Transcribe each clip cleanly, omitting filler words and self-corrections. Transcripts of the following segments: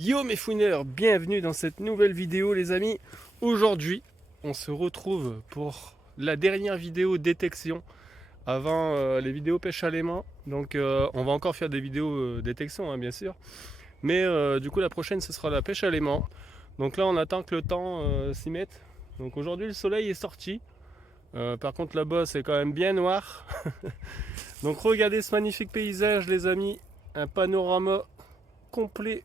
Yo mes fouineurs, bienvenue dans cette nouvelle vidéo les amis. Aujourd'hui, on se retrouve pour la dernière vidéo détection avant les vidéos pêche à l'aimant. Donc on va encore faire des vidéos détection bien sûr. Mais du coup la prochaine ce sera la pêche à l'aimant. Donc là on attend que le temps s'y mette. Donc aujourd'hui le soleil est sorti. Par contre là-bas c'est quand même bien noir. Donc regardez ce magnifique paysage les amis. Un panorama complet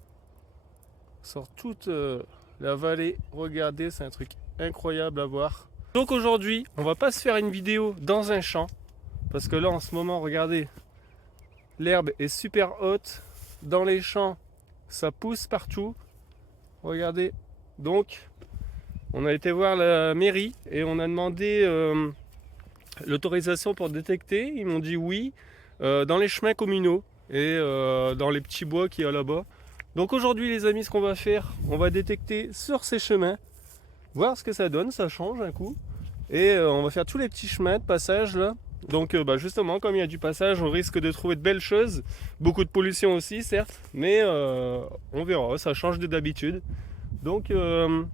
sur toute la vallée. Regardez, c'est un truc incroyable à voir. Donc aujourd'hui, on va pas se faire une vidéo dans un champ, parce que là en ce moment, regardez, l'herbe est super haute. Dans les champs, ça pousse partout. Regardez. Donc, on a été voir la mairie et on a demandé l'autorisation pour détecter. Ils m'ont dit oui, dans les chemins communaux et dans les petits bois qu'il y a là-bas. Donc aujourd'hui les amis, ce qu'on va faire, on va détecter sur ces chemins, voir ce que ça donne, ça change un coup. Et on va faire tous les petits chemins de passage là. Donc justement, comme il y a du passage, on risque de trouver de belles choses. Beaucoup de pollution aussi certes, mais on verra, ça change de d'habitude. Donc je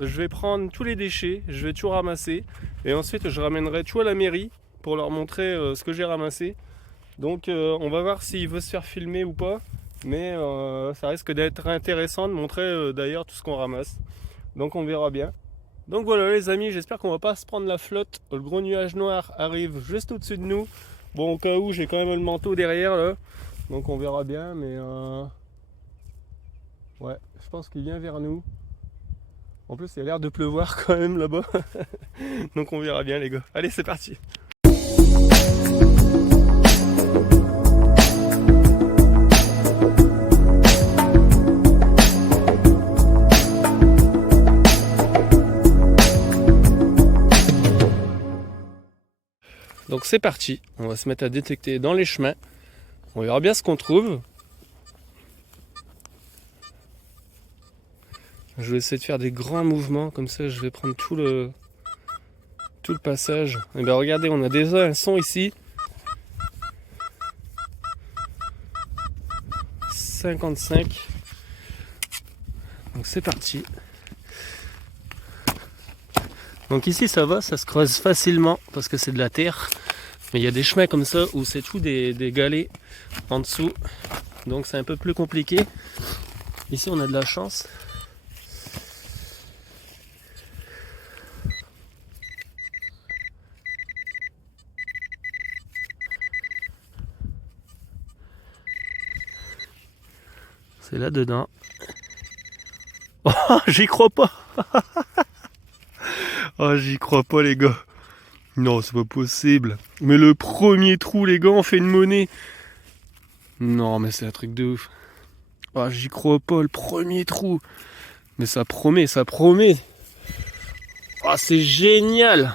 vais prendre tous les déchets, je vais tout ramasser. Et ensuite je ramènerai tout à la mairie pour leur montrer ce que j'ai ramassé. Donc on va voir s'il veut se faire filmer ou pas. Mais ça risque d'être intéressant de montrer d'ailleurs tout ce qu'on ramasse. Donc on verra bien. Donc voilà les amis, j'espère qu'on va pas se prendre la flotte. Le gros nuage noir arrive juste au-dessus de nous. Bon au cas où j'ai quand même le manteau derrière là. Donc on verra bien mais ouais, je pense qu'il vient vers nous. En plus il a l'air de pleuvoir quand même là-bas. Donc on verra bien les gars. Allez c'est parti. Donc c'est parti, on va se mettre à détecter dans les chemins. On verra bien ce qu'on trouve. Je vais essayer de faire des grands mouvements, comme ça je vais prendre tout le passage. Et bien regardez, on a déjà un son ici. 55. Donc c'est parti. Donc ici ça va, ça se creuse facilement parce que c'est de la terre. Mais il y a des chemins comme ça où c'est tout des galets en dessous. Donc c'est un peu plus compliqué. Ici on a de la chance. C'est là-dedans. Oh, j'y crois pas. Oh, j'y crois pas les gars. Non, c'est pas possible. Mais le premier trou, les gars, on fait une monnaie. Non, mais c'est un truc de ouf. Oh, j'y crois pas, le premier trou. Mais ça promet, ça promet. Oh, c'est génial.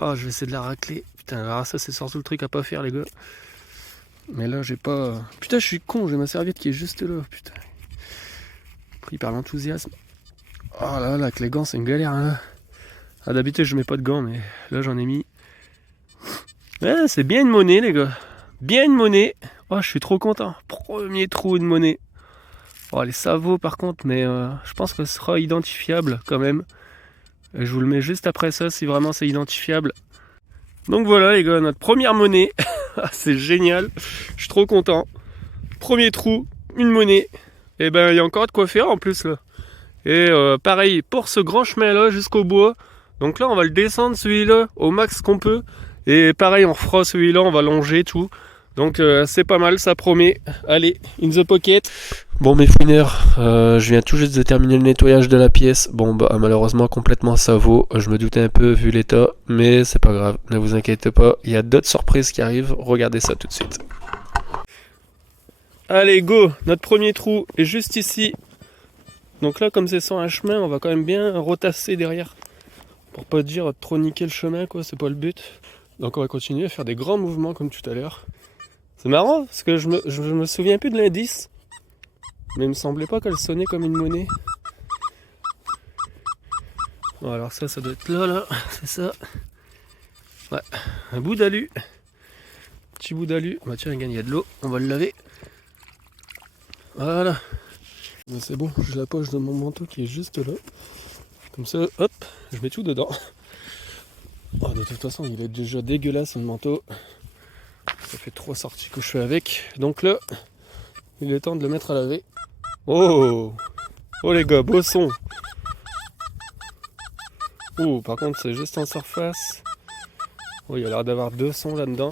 Oh, je vais essayer de la racler. Putain, alors ça, c'est surtout le truc à pas faire, les gars. Mais là, j'ai pas... Putain, je suis con, j'ai ma serviette qui est juste là. Putain. Pris par l'enthousiasme. Oh là là, avec les gants, c'est une galère, hein. Ah, d'habitude, je mets pas de gants, mais là, j'en ai mis. Ouais, c'est bien une monnaie, les gars. Bien une monnaie. Oh, je suis trop content. Premier trou de monnaie. Oh, les savots, par contre, mais je pense que ce sera identifiable quand même. Et je vous le mets juste après ça, si vraiment c'est identifiable. Donc voilà, les gars, notre première monnaie. C'est génial. Je suis trop content. Premier trou, une monnaie. Et ben, il y a encore de quoi faire en plus, là. Et pareil, pour ce grand chemin-là, jusqu'au bois. Donc là, on va le descendre, celui-là, au max qu'on peut. Et pareil, on refera celui-là, on va longer tout. Donc c'est pas mal, ça promet. Allez, in the pocket. Bon mes fouineurs, je viens tout juste de terminer le nettoyage de la pièce. Bon bah malheureusement complètement savot. Je me doutais un peu vu l'état, mais c'est pas grave, ne vous inquiétez pas. Il y a d'autres surprises qui arrivent, regardez ça tout de suite. Allez go, notre premier trou est juste ici. Donc là comme c'est sur un chemin, on va quand même bien retasser derrière. Pour pas dire trop niquer le chemin quoi, c'est pas le but. Donc on va continuer à faire des grands mouvements comme tout à l'heure. C'est marrant parce que je me souviens plus de l'indice. Mais il me semblait pas qu'elle sonnait comme une monnaie. Bon alors ça doit être là, c'est ça. Ouais, un bout d'alu. Petit bout d'alu. Bah tiens regarde, il y a de l'eau, on va le laver. Voilà. Ben, c'est bon, j'ai la poche de mon manteau qui est juste là. Comme ça, hop, je mets tout dedans. Oh, de toute façon, il est déjà dégueulasse le manteau. Ça fait 3 sorties que je fais avec. Donc là, il est temps de le mettre à laver. Oh, oh les gars, beau son. Oh, par contre, c'est juste en surface. Oh, il y a l'air d'avoir 2 sons là-dedans.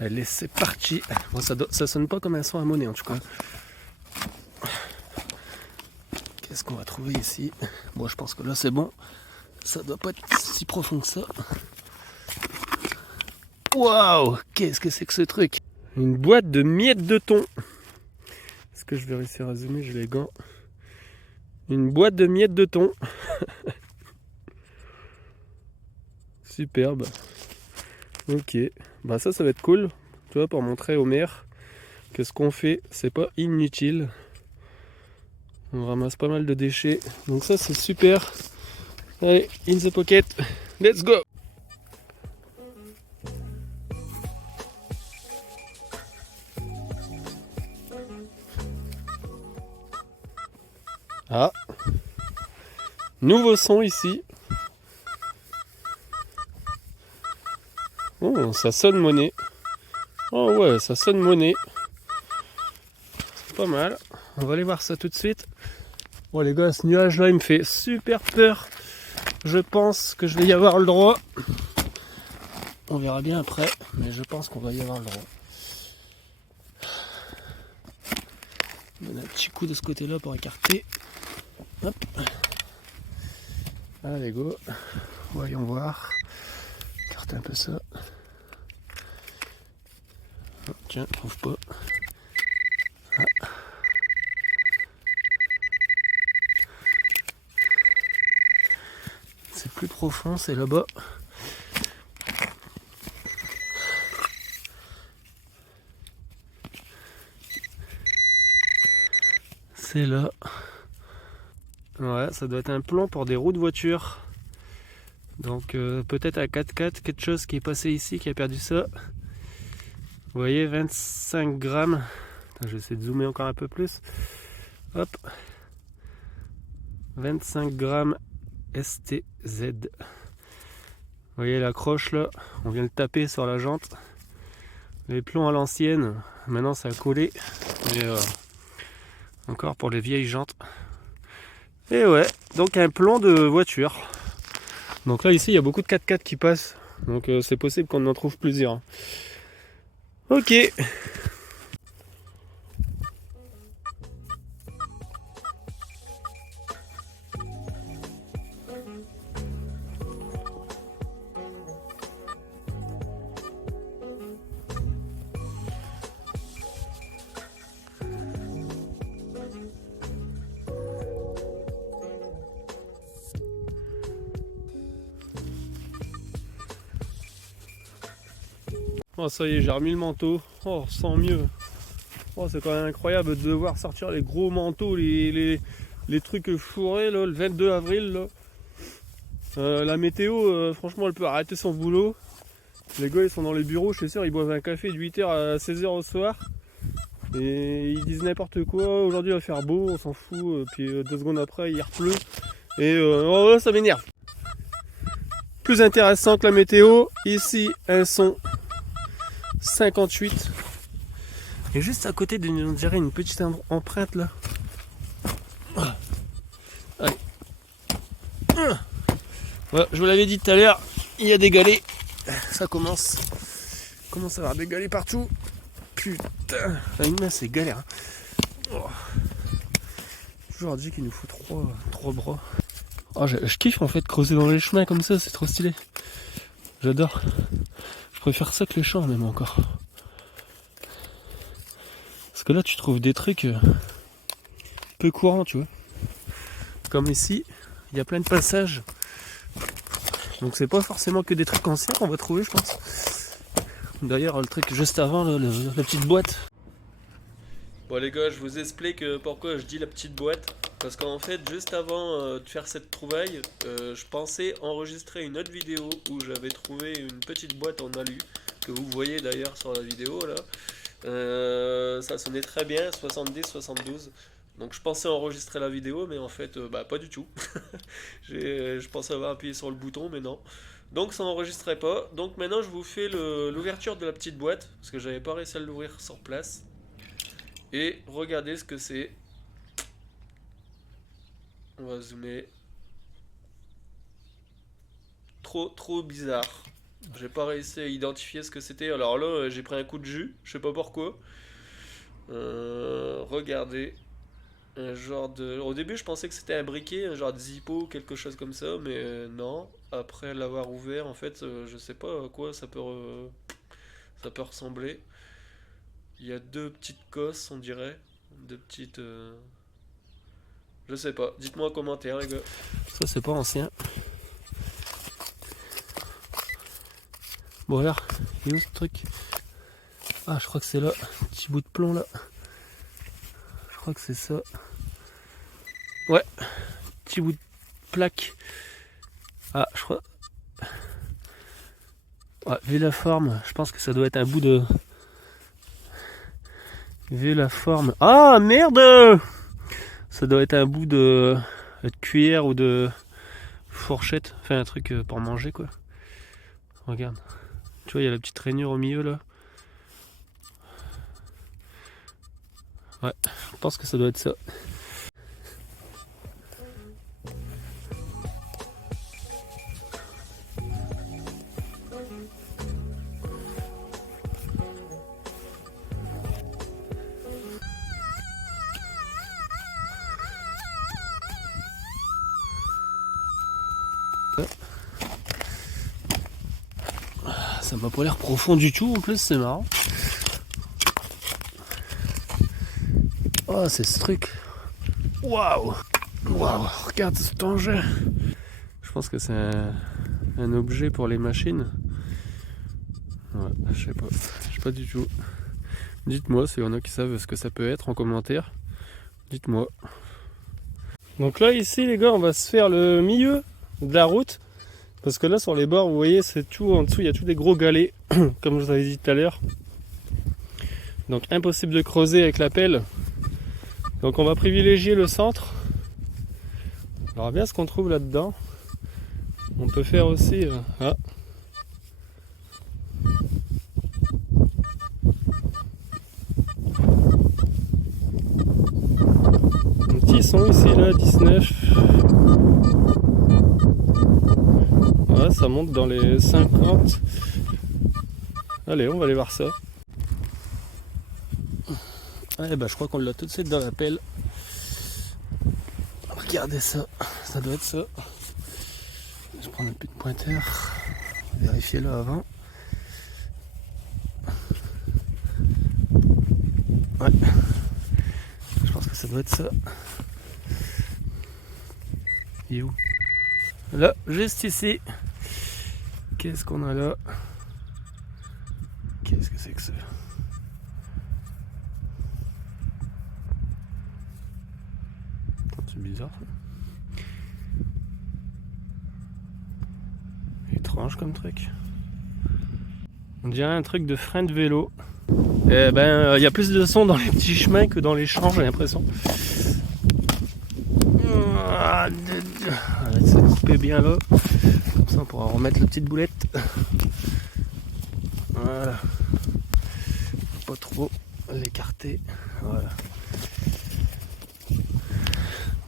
Allez, c'est parti. Bon, ça sonne pas comme un son à monnaie en tout cas. Qu'est-ce qu'on va trouver ici? Bon, je pense que là c'est bon. Ça doit pas être si profond que ça. Waouh! Qu'est-ce que c'est que ce truc? Une boîte de miettes de thon. Est-ce que je vais réussir à zoomer? J'ai les gants. Une boîte de miettes de thon. Superbe. Ok. Bah ça va être cool. Tu vois, pour montrer aux mères que ce qu'on fait, c'est pas inutile. On ramasse pas mal de déchets. Donc ça, c'est super. Allez, in the pocket. Let's go! Ah. Nouveau son ici. Oh, ça sonne monnaie. Oh ouais, ça sonne monnaie. C'est pas mal. On va aller voir ça tout de suite. Bon les gars, ce nuage là il me fait super peur. Je pense que je vais y avoir le droit. On verra bien après, mais je pense qu'on va y avoir le droit. On donne un petit coup de ce côté là pour écarter. Hop. Allez go. Voyons voir. Écarte un peu ça. Oh, tiens, trouve pas. Ah. C'est plus profond, c'est là-bas. C'est là. Ouais, ça doit être un plomb pour des roues de voiture. Donc peut-être à 4x4, quelque chose qui est passé ici, qui a perdu ça. Vous voyez, 25 grammes. Attends, je vais essayer de zoomer encore un peu plus. Hop. 25 grammes STZ. Vous voyez la croche là, on vient de taper sur la jante. Les plombs à l'ancienne, maintenant ça a collé. Mais encore pour les vieilles jantes. Et ouais, donc un plomb de voiture. Donc là ici il y a beaucoup de 4x4 qui passent. Donc c'est possible qu'on en trouve plusieurs. Ok. Oh ça y est, j'ai remis le manteau. Oh, sans mieux. Oh, c'est quand même incroyable de devoir sortir les gros manteaux, les trucs fourrés là, le 22 avril. Là. La météo, franchement, elle peut arrêter son boulot. Les gars, ils sont dans les bureaux, je suis sûr, ils boivent un café de 8h à 16h au soir. Et ils disent n'importe quoi. Aujourd'hui, il va faire beau, on s'en fout. Puis 2 secondes après, il repleut. Et oh, ça m'énerve. Plus intéressant que la météo, ici, elles sont 58. Et juste à côté de nous, on dirait une petite empreinte là. Allez. Voilà, je vous l'avais dit tout à l'heure, il y a des galets. Ça commence à avoir des galets partout. Putain, une main c'est galère. Oh. Toujours dit qu'il nous faut 3 bras. Oh, je kiffe en fait creuser dans les chemins comme ça, c'est trop stylé. J'adore. Je préfère ça que les champs même encore. Parce que là tu trouves des trucs peu courants, tu vois. Comme ici, il y a plein de passages. Donc c'est pas forcément que des trucs anciens qu'on va trouver, je pense. D'ailleurs, le truc juste avant, là, la petite boîte. Bon les gars, je vous explique pourquoi je dis la petite boîte. Parce qu'en fait, juste avant de faire cette trouvaille, je pensais enregistrer une autre vidéo où j'avais trouvé une petite boîte en alu, que vous voyez d'ailleurs sur la vidéo là. Ça sonnait très bien, 70-72. Donc je pensais enregistrer la vidéo, mais en fait, bah pas du tout. Je pensais avoir appuyé sur le bouton, mais non. Donc ça n'enregistrait pas. Donc maintenant je vous fais l'ouverture de la petite boîte, parce que j'avais pas réussi à l'ouvrir sur place. Et regardez ce que c'est. On va zoomer. Trop bizarre. J'ai pas réussi à identifier ce que c'était. Alors là, j'ai pris un coup de jus, je sais pas pourquoi. Regardez. Un genre de. Au début, je pensais que c'était un briquet, un genre de Zippo, quelque chose comme ça, mais non. Après l'avoir ouvert, en fait, je sais pas à quoi ça peut ressembler. Il y a deux petites cosses, on dirait. Deux petites. Je sais pas. Dites-moi en commentaire, les gars. Ça, c'est pas ancien. Bon, alors, il est où ce truc? Ah, je crois que c'est là. Petit bout de plomb là. Je crois que c'est ça. Ouais, petit bout de plaque. Ah, je crois. Ouais, vu la forme, je pense que ça doit être un bout de. Vu la forme. Ah merde! Ça doit être un bout de cuillère ou de fourchette. Enfin, un truc pour manger quoi. Regarde. Tu vois, il y a la petite rainure au milieu là. Ouais, je pense que ça doit être ça. Ça m'a pas l'air profond du tout en plus, c'est marrant. Oh, c'est ce truc. Waouh! Waouh! Regarde cet engin! Je pense que c'est un objet pour les machines. Ouais, je sais pas du tout. Dites-moi s'il y en a qui savent ce que ça peut être en commentaire. Dites-moi. Donc là ici les gars, on va se faire le milieu de la route. Parce que là sur les bords, vous voyez, c'est tout en dessous, il y a tous des gros galets, comme je vous avais dit tout à l'heure. Donc impossible de creuser avec la pelle. Donc on va privilégier le centre. On verra bien ce qu'on trouve là-dedans. On peut faire aussi... un petit son ici là, 19. Ouais, ça monte dans les 50. Allez, on va aller voir ça. Ouais, bah je crois qu'on l'a tout de suite dans la pelle. Regardez ça, ça doit être ça. Je prends un peu de pointeur. Vérifiez là avant. Ouais, je pense que ça doit être ça. Il est où? Là, juste ici. Qu'est-ce qu'on a là? Qu'est-ce que c'est que ça? C'est bizarre ça. Étrange comme truc. On dirait un truc de frein de vélo. Eh ben, il y a plus de son dans les petits chemins que dans les champs, j'ai l'impression. On va se couper bien là. Comme ça, on pourra remettre la petite boulette. Voilà. Pas trop l'écarter. Voilà.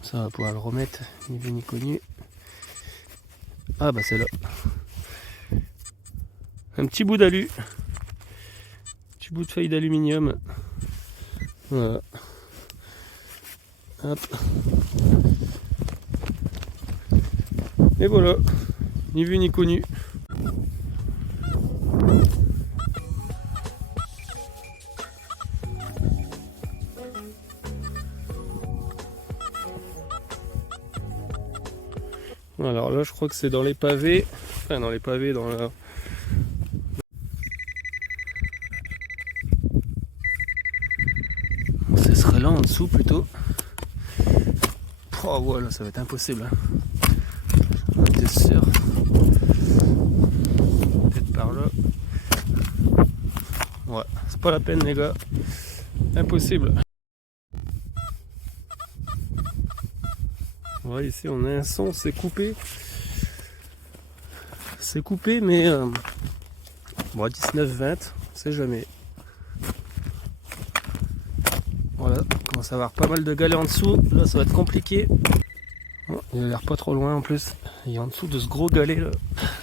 Ça, on va pouvoir le remettre, ni vu ni connu. Ah bah c'est là. Un petit bout d'alu. Petit bout de feuille d'aluminium. Voilà. Hop. Et voilà. Ni vu ni connu. Alors là je crois que c'est dans les pavés. Enfin dans les pavés, dans la... Ce serait là en dessous plutôt. Oh voilà, ça va être impossible. Hein. T'es sûr? Peut-être par là. Ouais, c'est pas la peine les gars. Impossible. Ouais, ici on a un son, c'est coupé. C'est coupé, mais bon, 19-20, on sait jamais. Voilà, on commence à avoir pas mal de galets en dessous. Là, ça va être compliqué. Oh, il a l'air pas trop loin en plus. Il est en dessous de ce gros galet là,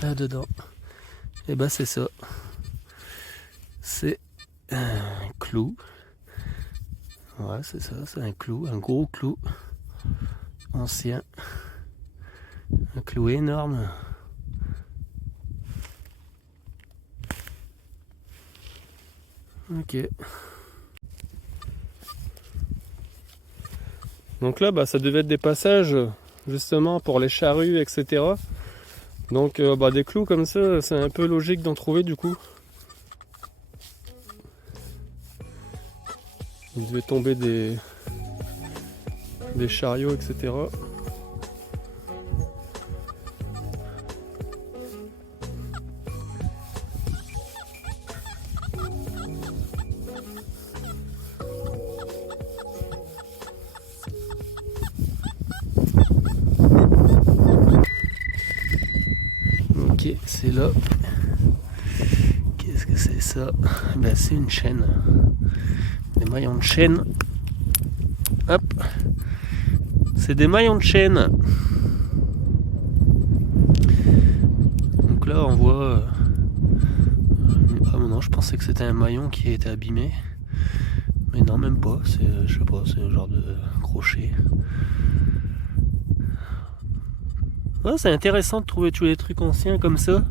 là dedans. Et bah, c'est ça. C'est un clou. Ouais, c'est ça, c'est un clou, un gros clou. Ancien. Un clou énorme. Ok. Donc là, bah, ça devait être des passages justement pour les charrues, etc. Donc bah, des clous comme ça, c'est un peu logique d'en trouver du coup. Il devait tomber des chariots, etc. Ok, c'est là. Qu'est-ce que c'est ça? Ben, c'est une chaîne. Des maillons de chaîne. Hop. C'est des maillons de chaîne. Donc là, on voit... Ah non, je pensais que c'était un maillon qui était abîmé. Mais non, même pas. C'est, je sais pas, c'est un genre de crochet. Ouais, c'est intéressant de trouver tous les trucs anciens comme ça.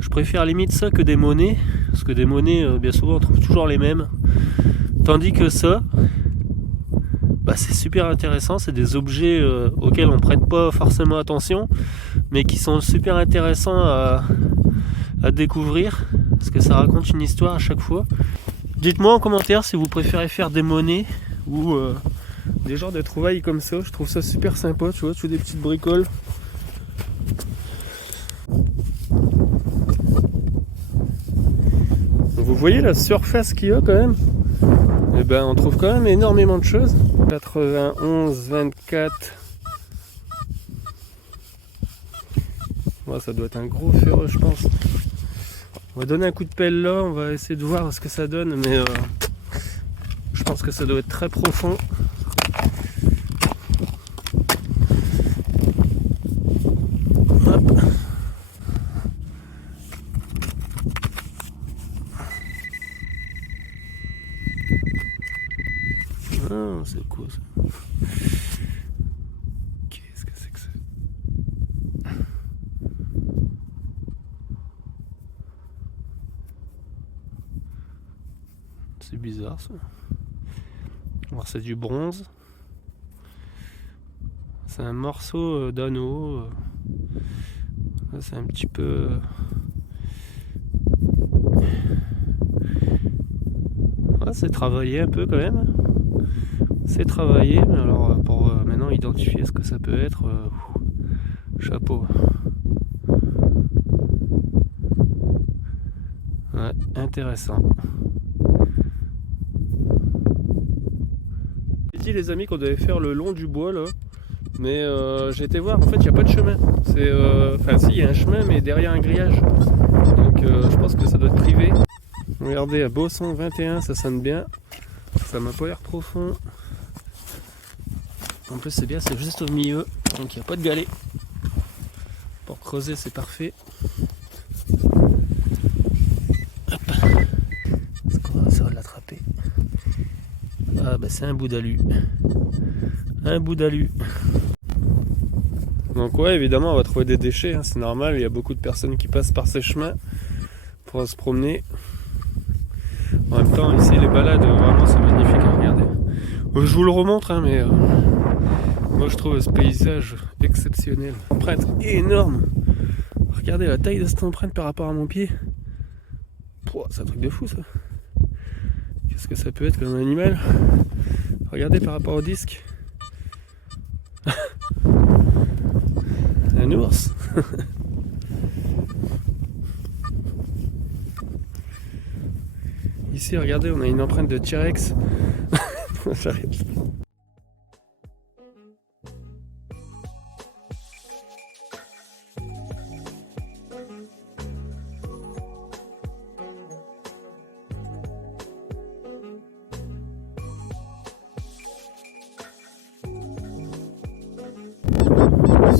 Je préfère limite ça que des monnaies. Parce que des monnaies, bien souvent, on trouve toujours les mêmes. Tandis que ça, bah, c'est super intéressant. C'est des objets auxquels on prête pas forcément attention, mais qui sont super intéressants à découvrir. Parce que ça raconte une histoire à chaque fois. Dites-moi en commentaire si vous préférez faire des monnaies ou des genres de trouvailles comme ça. Je trouve ça super sympa, tu vois, des petites bricoles. Vous voyez la surface qu'il y a quand même? Et ben on trouve quand même énormément de choses. 91, 24. Ouais, ça doit être un gros ferreux, je pense. On va donner un coup de pelle là, on va essayer de voir ce que ça donne, mais je pense que ça doit être très profond. Hop. Ah, c'est cool ça. Qu'est-ce que c'est que ça? C'est bizarre ça. Alors c'est du bronze. C'est un morceau d'anneau. C'est un petit peu... Ouais, c'est travaillé un peu quand même. C'est travaillé, mais alors pour maintenant identifier ce que ça peut être, chapeau. Ouais, intéressant. J'ai dit les amis qu'on devait faire le long du bois là, mais j'ai été voir, en fait il n'y a pas de chemin. C'est, enfin si, il y a un chemin mais derrière un grillage. Donc je pense que ça doit être privé. Regardez, à Bosson 21, ça sonne bien. Ça m'a pas l'air profond. En plus c'est bien, c'est juste au milieu, donc il n'y a pas de galet. Pour creuser c'est parfait. Hop. Est-ce qu'on va réussir à l'attraper? Ah bah c'est un bout d'alu. Un bout d'alu. Donc ouais, évidemment on va trouver des déchets, hein, c'est normal, il y a beaucoup de personnes qui passent par ces chemins pour se promener. En même temps ici les balades, vraiment c'est magnifique à regarder. Je vous le remontre, hein, mais moi je trouve ce paysage exceptionnel. Empreinte énorme. Regardez la taille de cette empreinte par rapport à mon pied. Pouah, c'est un truc de fou ça. Qu'est-ce que ça peut être comme animal? Regardez par rapport au disque. Un ours. Ici, regardez, on a une empreinte de T-Rex. J'arrête.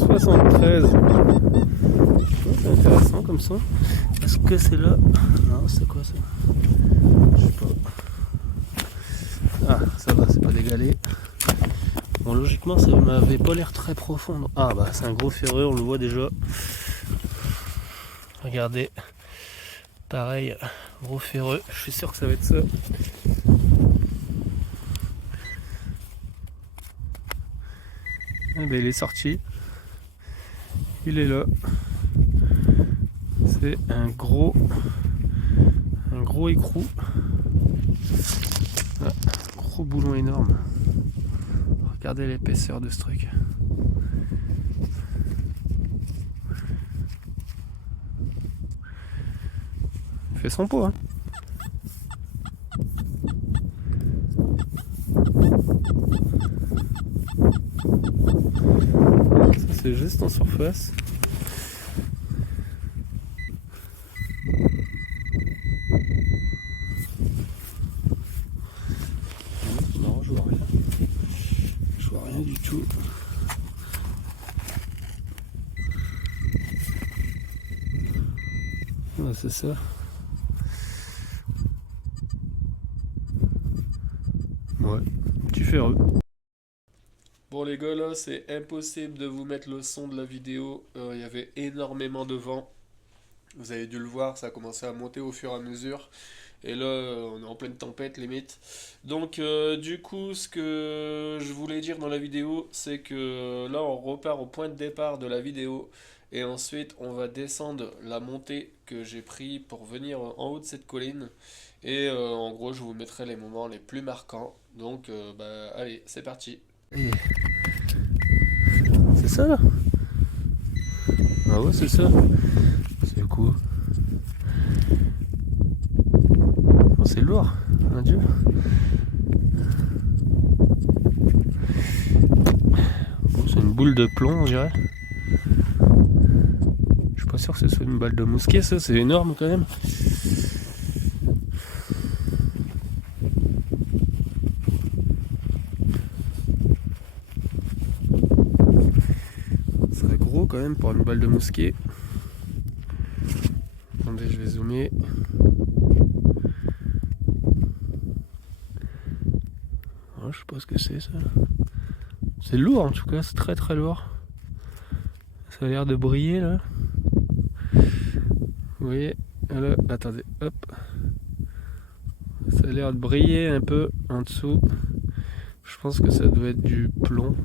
73. C'est intéressant comme ça. Est-ce que c'est là? Non, c'est quoi ça? Je sais pas. Ah, ça va, c'est pas dégalé. Bon, logiquement, ça m'avait pas l'air très profond. Ah, bah, c'est un gros ferreux, on le voit déjà. Regardez. Pareil, gros ferreux. Je suis sûr que ça va être ça. Eh ben, il est sorti. Il est là. C'est un gros écrou. Ah, gros boulon énorme. Regardez l'épaisseur de ce truc. Il fait son pot, hein. Ça c'est juste en surface. Non, je vois rien. Je vois rien du tout. Ah, c'est ça. Ouais, petit ferreux. Bon les gars, là c'est impossible de vous mettre le son de la vidéo. Il y avait énormément de vent. Vous avez dû le voir, ça a commencé à monter au fur et à mesure. Et là, on est en pleine tempête limite. Donc du coup, ce que je voulais dire dans la vidéo, c'est que là, on repart au point de départ de la vidéo. Et ensuite, on va descendre la montée que j'ai pris pour venir en haut de cette colline. Et en gros, je vous mettrai les moments les plus marquants. Donc, bah, allez, c'est parti. C'est ça là? Ah ouais, c'est ça. C'est quoi? Oh, c'est lourd, mon Dieu. Bon, c'est une boule de plomb, on dirait. Je suis pas sûr que ce soit une balle de mousquet, ça, c'est énorme quand même. Ça serait gros quand même pour une balle de mousquet. Attendez, je vais zoomer. Oh, je sais pas ce que c'est ça. C'est lourd en tout cas, c'est très très lourd. Ça a l'air de briller là. Vous voyez, là, attendez, hop. Ça a l'air de briller un peu en dessous. Je pense que ça doit être du plomb.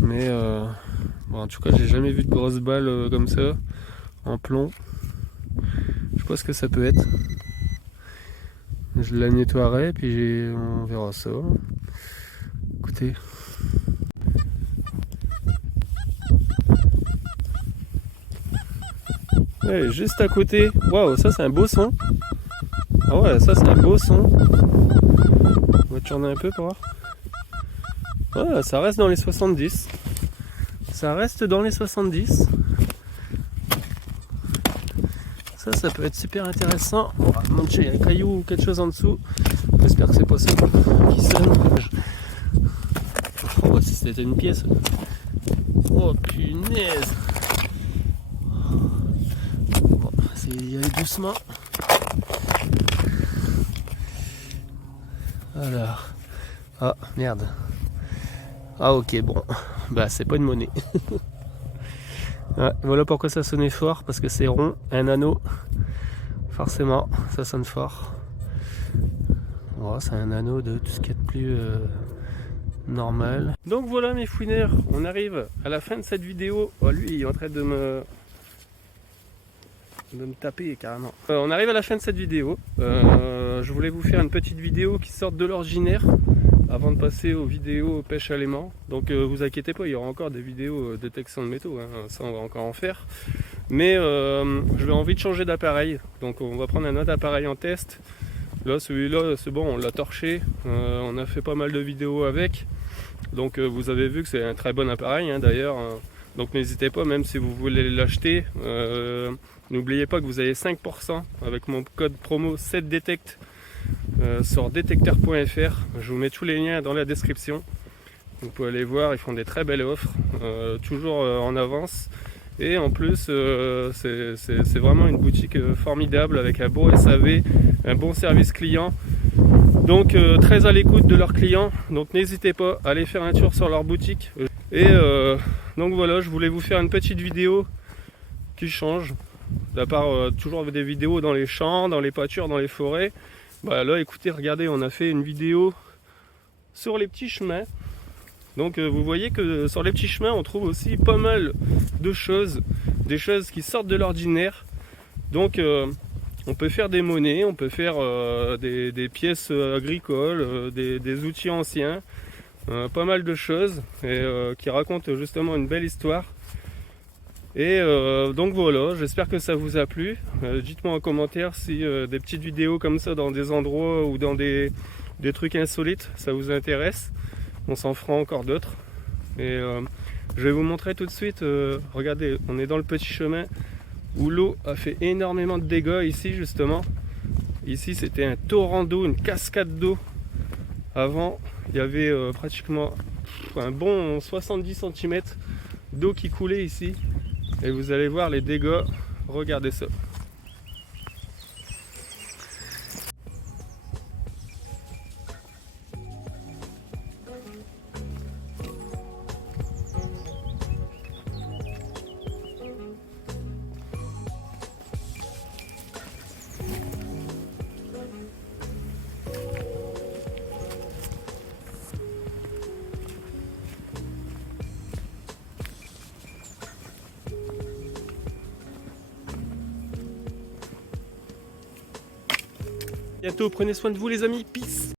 Mais bon, en tout cas, j'ai jamais vu de grosses balles comme ça en plomb. Je sais pas ce que ça peut être. Je la nettoierai puis on verra ça. Écoutez. Ouais, juste à côté. Waouh, ça c'est un beau son. Ah ouais, ça c'est un beau son. On va tourner un peu pour voir. Ouais, ça reste dans les 70. Ça reste dans les 70. Ça peut être super intéressant. Oh, mon Dieu, il y a un caillou ou quelque chose en dessous. J'espère que c'est pas ça qui sonne. Oh, bah, si c'était une pièce. Oh punaise. Bon, c'est y aller doucement. Alors. Ah merde. Ah ok, bon. Bah c'est pas une monnaie. Ouais, voilà pourquoi ça sonnait fort, parce que c'est rond, un anneau. Forcément, ça sonne fort. Oh, c'est un anneau de tout ce qu'il y a de plus normal. Donc voilà mes fouineurs, on arrive à la fin de cette vidéo. Oh, lui il est en train de me taper carrément. On arrive à la fin de cette vidéo. Je voulais vous faire une petite vidéo qui sorte de l'ordinaire avant de passer aux vidéos pêche à l'aimant. Donc vous inquiétez pas, il y aura encore des vidéos détection de métaux, hein. Ça on va encore en faire. Mais j'avais envie de changer d'appareil, donc on va prendre un autre appareil en test. Là celui-là c'est bon, on l'a torché, on a fait pas mal de vidéos avec. Donc vous avez vu que c'est un très bon appareil hein, d'ailleurs. Donc n'hésitez pas, même si vous voulez l'acheter, n'oubliez pas que vous avez 5% avec mon code promo 7detect sur detecteur.fr. Je vous mets tous les liens dans la description. Vous pouvez aller voir, ils font des très belles offres, toujours en avance. Et en plus, c'est vraiment une boutique formidable avec un beau SAV, un bon service client. Donc très à l'écoute de leurs clients. Donc n'hésitez pas à aller faire un tour sur leur boutique. Et donc voilà, je voulais vous faire une petite vidéo qui change. D'à part toujours des vidéos dans les champs, dans les pâtures, dans les forêts. Bah là écoutez, regardez, on a fait une vidéo sur les petits chemins. Donc vous voyez que sur les petits chemins on trouve aussi pas mal de choses, des choses qui sortent de l'ordinaire. Donc on peut faire des monnaies, on peut faire des pièces agricoles, des outils anciens, pas mal de choses et qui racontent justement une belle histoire. Et donc voilà, j'espère que ça vous a plu. Dites-moi en commentaire si des petites vidéos comme ça dans des endroits ou dans des trucs insolites, ça vous intéresse. On s'en fera encore d'autres. Et je vais vous montrer tout de suite. Regardez, on est dans le petit chemin où l'eau a fait énormément de dégâts ici justement. Ici c'était un torrent d'eau, une cascade d'eau. Avant, il y avait pratiquement un bon 70 cm d'eau qui coulait ici. Et vous allez voir les dégâts. Regardez ça. Bientôt, prenez soin de vous les amis, peace.